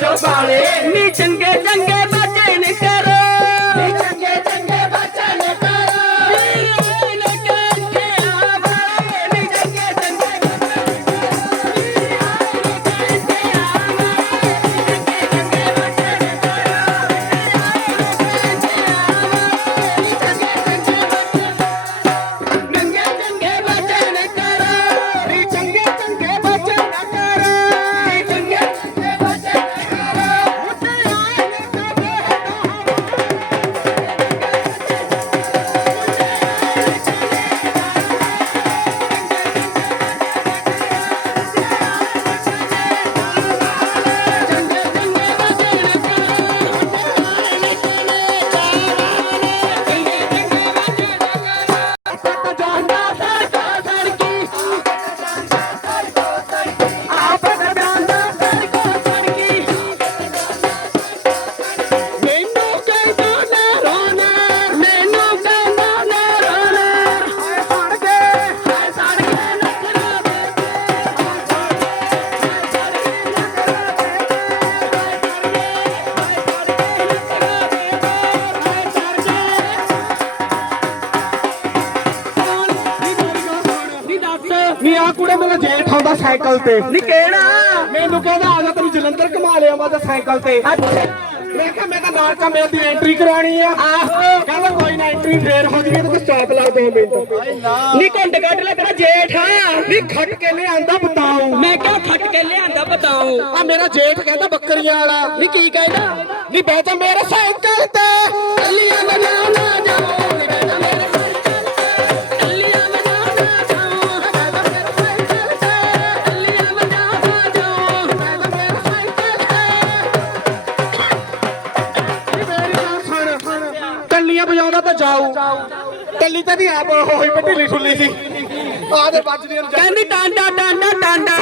小宝林你真该真个 cycle ਤੇ। ਨੀ ਕਿਹੜਾ? ਮੈਨੂੰ ਕਹਿੰਦਾ ਆ ਜਾ ਤੈਨੂੰ ਜਲੰਧਰ ਘੁਮਾ ਲਿਆ ਮੈਂ ਤਾਂ ਸਾਈਕਲ ਤੇ। ਮੈਂ ਕਿਹਾ ਮੈਂ ਤਾਂ ਨਾਲ ਕਮੇ ਦੀ ਐਂਟਰੀ ਕਰਾਣੀ ਆ। ਆਹੋ। ਕਹਿੰਦਾ ਕੋਈ ਨਾ ਐਂਟਰੀ ਫੇਰ ਹੋ ਜੂਗੀ ਤੇ ਸਟਾਪ ਲਾ ਦੋ ਮਿੰਟ ਨੀ। ਘੁੰਡ ਕੱਢ ਲੈ ਤੇਰਾ ਜੇਠ। ਆ ਨੀ ਖੱਟ ਕੇ ਲਿਆਂਦਾ ਬਤਾਉ ਮੈਂ ਕਿਹਾ ਖੱਟ ਕੇ ਲਿਆਂਦਾ ਬਤਾਉ ਆ ਮੇਰਾ ਜੇਠ ਕਹਿੰਦਾ ਬੱਕਰੀਆਂ ਵਾਲਾ। ਨੀ ਕੀ ਕਹਿੰਦਾ? ਨੀ ਬਹਿ ਜਾ ਮੇਰੇ ਸਾਈਕਲ ਤੇ। ਅੱਲੀਆਂ ਵਜਾ ਨਾ ਜਾਓ ਜਾਊ ਟੱਲੀ ਤਾਂ ਨਹੀਂ ਆਪ ਹੋਈ ਪਈ ਢਿੱਲੀ ਸੀ। ਆ ਦੇ ਵੱਜਦੀਆਂ ਨੂੰ ਕਹਿੰਦੀ ਟਾਂਡਾ ਟਾਂਡਾ ਟਾਂਡਾ।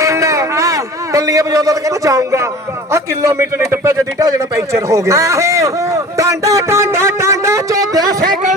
ਟੱਲੀਆਂ ਵਜਾਉਂਦਾ ਤਾਂ ਕਹਿੰਦਾ ਜਾਊਂਗਾ। ਆ ਕਿਲੋਮੀਟਰ ਨਹੀਂ ਟੱਪਿਆ ਜਦੀ ਢਾ ਜਿਹੜਾ ਪੈਂਚਰ ਹੋ ਗਿਆ। ਆਹੋ। ਟਾਂਡਾ ਟਾਂਡਾ ਟਾਂਡਾ ਚੋਦਿਆ ਸਾਈਕਲ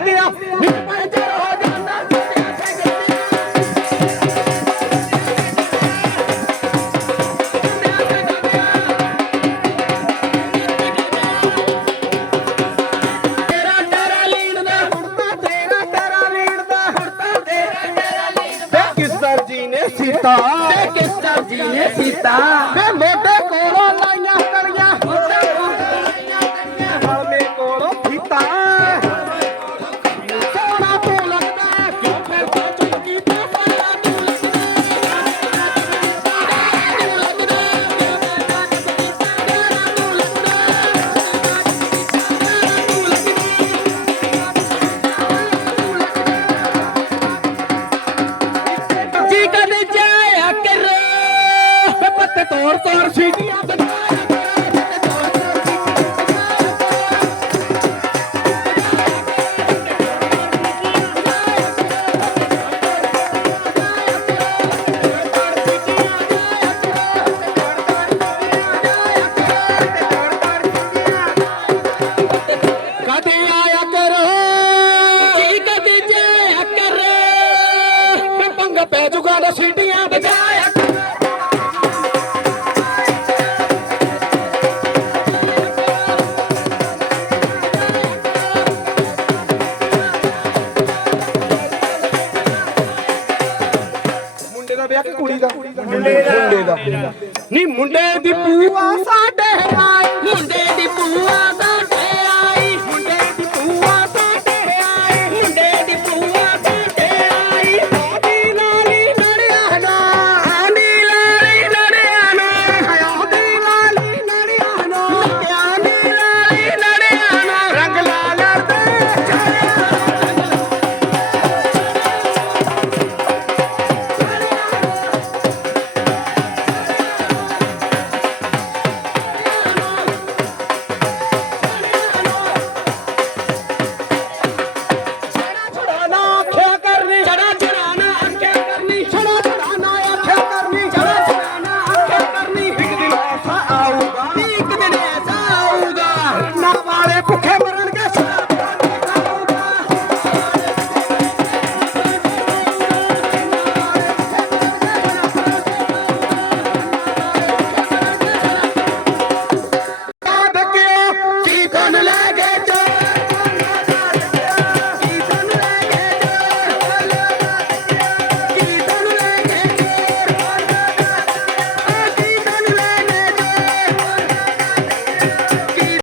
ਨਹੀਂ ਮੁੰਡੇ ਦੀ ਭੂਆ ਸਾਡੇ